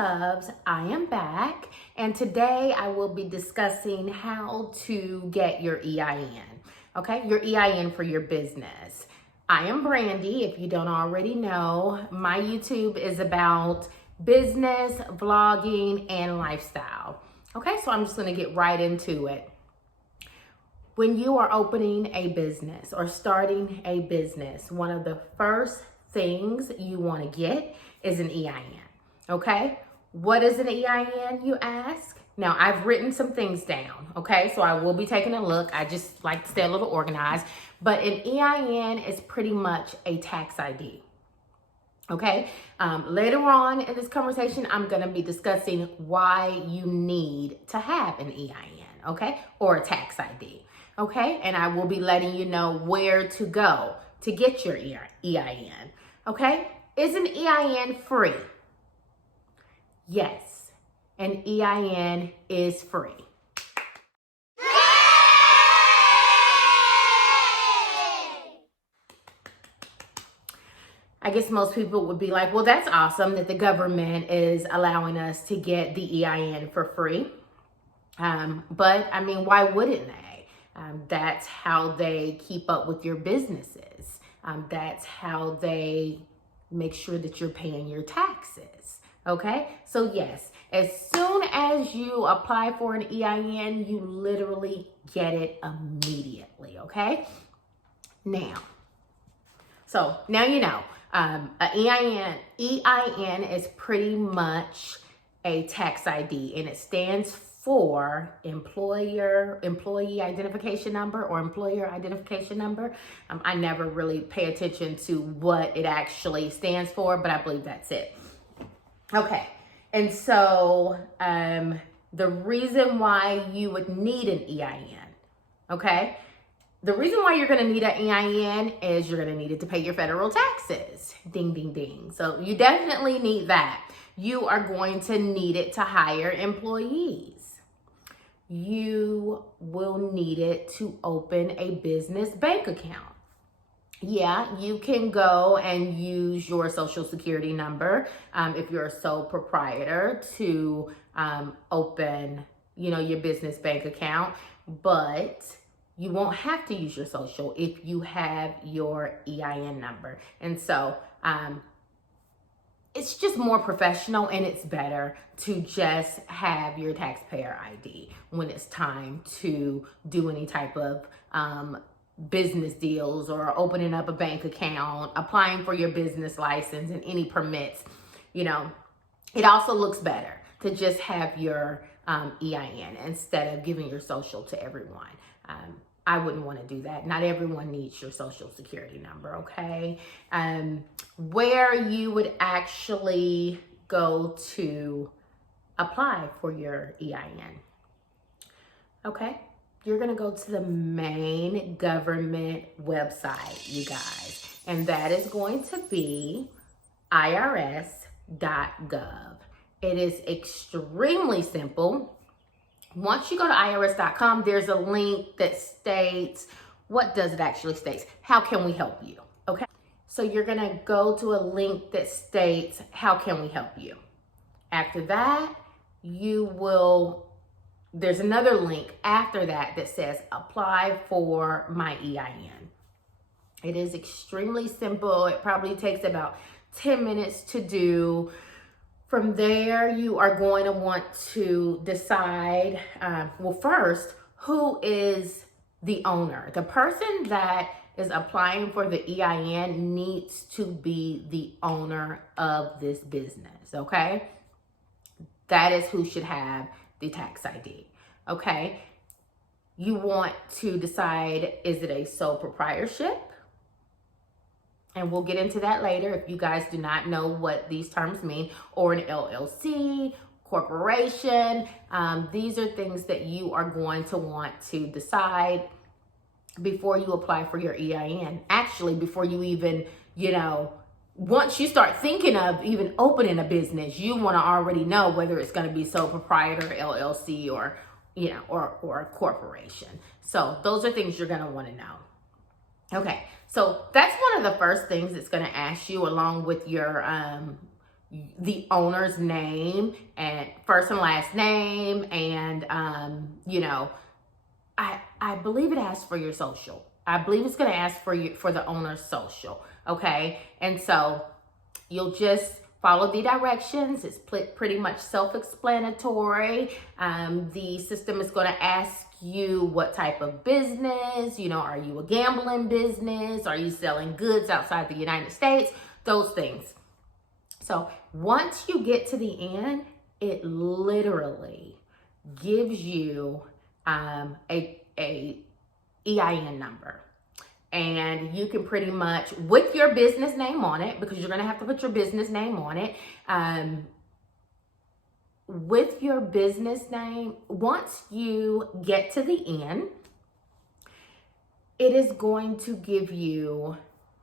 loves, I am back, and today I will be discussing how to get your EIN, okay? Your EIN for your business. I am Brandy, if you don't already know. My YouTube is about business, vlogging, and lifestyle. Okay, so I'm just gonna get right into it. When you are opening a business or starting a business, one of the first things you wanna get is an EIN, okay? What is an EIN, you ask? Now, I've written some things down, okay? So I will be taking a look. I just like to stay a little organized. But an EIN is pretty much a tax ID, okay? Later on in this conversation, I'm gonna be discussing why you need to have an EIN, okay? Or a tax ID, okay? And I will be letting you know where to go to get your EIN, okay? Is an EIN free? Yes, an EIN is free. I guess most people would be like, well, that's awesome that the government is allowing us to get the EIN for free. But I mean, why wouldn't they? That's how they keep up with your businesses. That's how they make sure that you're paying your taxes, okay? So yes, as soon as you apply for an EIN, you literally get it immediately, okay? Now you know, an EIN is pretty much a tax ID, and it stands for employee identification number or employer identification number. I never really pay attention to what it actually stands for, but I believe that's it. Okay, and so the reason why you would need an EIN, okay? The reason why you're gonna need an EIN is you're gonna need it to pay your federal taxes. Ding, ding, ding. So you definitely need that. You are going to need it to hire employees. You will need it to open a business bank account. Yeah, you can go and use your social security number if you're a sole proprietor to open, your business bank account, but you won't have to use your social if you have your EIN number. And so it's just more professional, and it's better to just have your taxpayer ID when it's time to do any type of business deals or opening up a bank account, applying for your business license and any permits. It also looks better to just have your EIN instead of giving your social to everyone. I wouldn't want to do that. Not everyone needs your social security number, okay? Where you would actually go to apply for your EIN, okay? You're gonna go to the main government website, you guys, and that is going to be irs.gov. It is extremely simple. Once you go to irs.com, there's a link that states, what does it actually state? How can we help you? Okay. So you're gonna go to a link that states, how can we help you? After that, there's another link after that that says, apply for my EIN. It is extremely simple. It probably takes about 10 minutes to do. From there, you are going to want to decide, first, who is the owner? The person that is applying for the EIN needs to be the owner of this business, okay? That is who should have the tax ID, okay? You want to decide, is it a sole proprietorship? And we'll get into that later if you guys do not know what these terms mean, or an LLC, corporation. These are things that you are going to want to decide before you apply for your EIN. Actually, before you even, once you start thinking of even opening a business, you want to already know whether it's going to be sole proprietor, LLC, or a corporation. So those are things you're going to want to know. Okay, so that's one of the first things it's going to ask you, along with your the owner's name and first and last name, and I believe it asks for your social. I believe it's going to ask for the owner's social. Okay, and so you'll just follow the directions. It's pretty much self-explanatory. The system is going to ask you what type of business, are you a gambling business? Are you selling goods outside the United States? Those things. So once you get to the end, it literally gives you a EIN number. And you can pretty much, with your business name on it, because you're going to have to put your business name on it, with your business name, once you get to the end, it is going to give you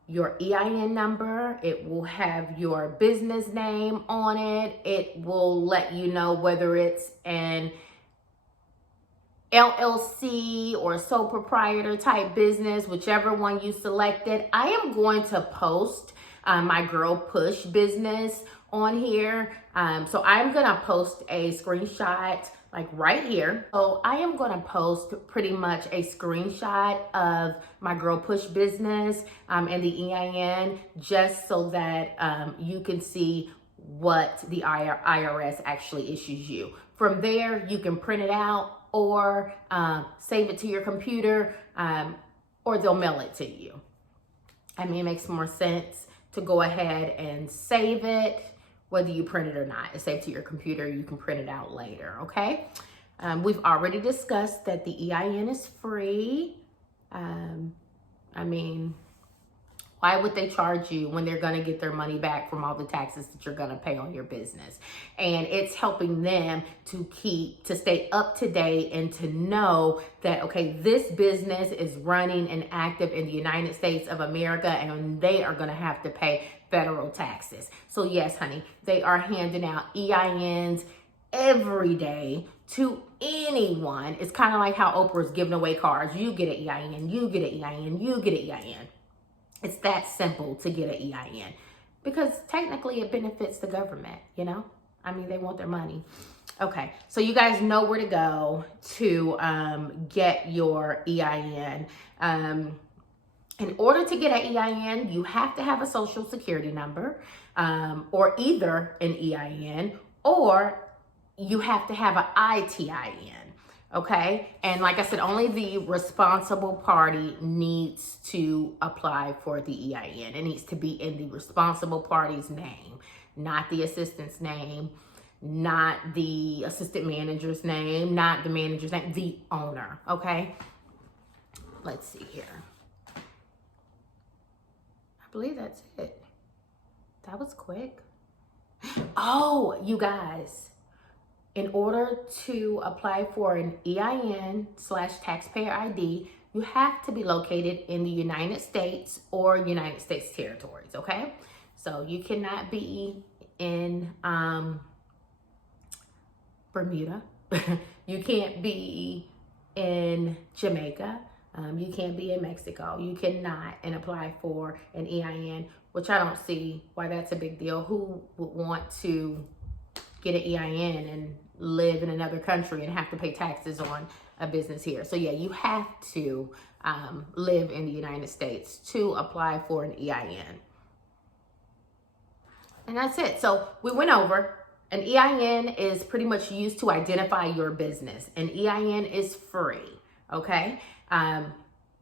your EIN number. It will have your business name on it. It will let you know whether it's an LLC or sole proprietor type business, whichever one you selected. I am going to post my Girl Push business on here. So I'm going to post a screenshot like right here. So I am going to post pretty much a screenshot of my Girl Push business and the EIN, just so that you can see what the IRS actually issues you. From there, you can print it out or save it to your computer, or they'll mail it to you. I mean, it makes more sense to go ahead and save it, whether you print it or not. It's saved to your computer. You can print it out later, okay? We've already discussed that the EIN is free. I mean, why would they charge you when they're going to get their money back from all the taxes that you're going to pay on your business? And it's helping them to stay up to date and to know that, okay, this business is running and active in the United States of America, and they are going to have to pay federal taxes. So yes, honey, they are handing out EINs every day to anyone. It's kind of like how Oprah's giving away cars. You get an EIN, you get an EIN, you get an EIN. It's that simple to get an EIN, because technically it benefits the government, I mean, they want their money. Okay, so you guys know where to go to get your EIN. In order to get an EIN, you have to have a social security number, or either an EIN, or you have to have an ITIN. Okay, and like I said, only the responsible party needs to apply for the EIN. It needs to be in the responsible party's name, not the assistant's name, not the assistant manager's name, not the manager's name, the owner. Okay, let's see here. I believe that's it. That was quick. Oh, you guys. In order to apply for an EIN/taxpayer ID, you have to be located in the United States or United States territories, okay? So you cannot be in Bermuda. You can't be in Jamaica. You can't be in Mexico. You cannot and apply for an EIN, which I don't see why that's a big deal. Who would want to get an EIN and live in another country and have to pay taxes on a business here? So yeah, you have to live in the United States to apply for an EIN. And that's it. So we went over, an EIN is pretty much used to identify your business. An EIN is free, okay?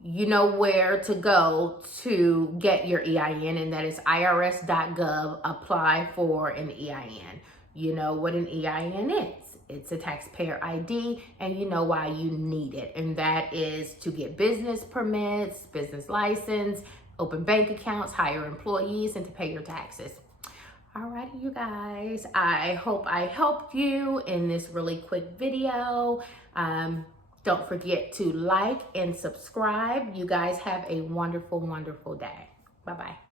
You know where to go to get your EIN, and that is irs.gov, apply for an EIN. You know what an EIN is. It's a taxpayer ID, and you know why you need it. And that is to get business permits, business license, open bank accounts, hire employees, and to pay your taxes. Alrighty, you guys. I hope I helped you in this really quick video. Don't forget to like and subscribe. You guys have a wonderful, wonderful day. Bye-bye.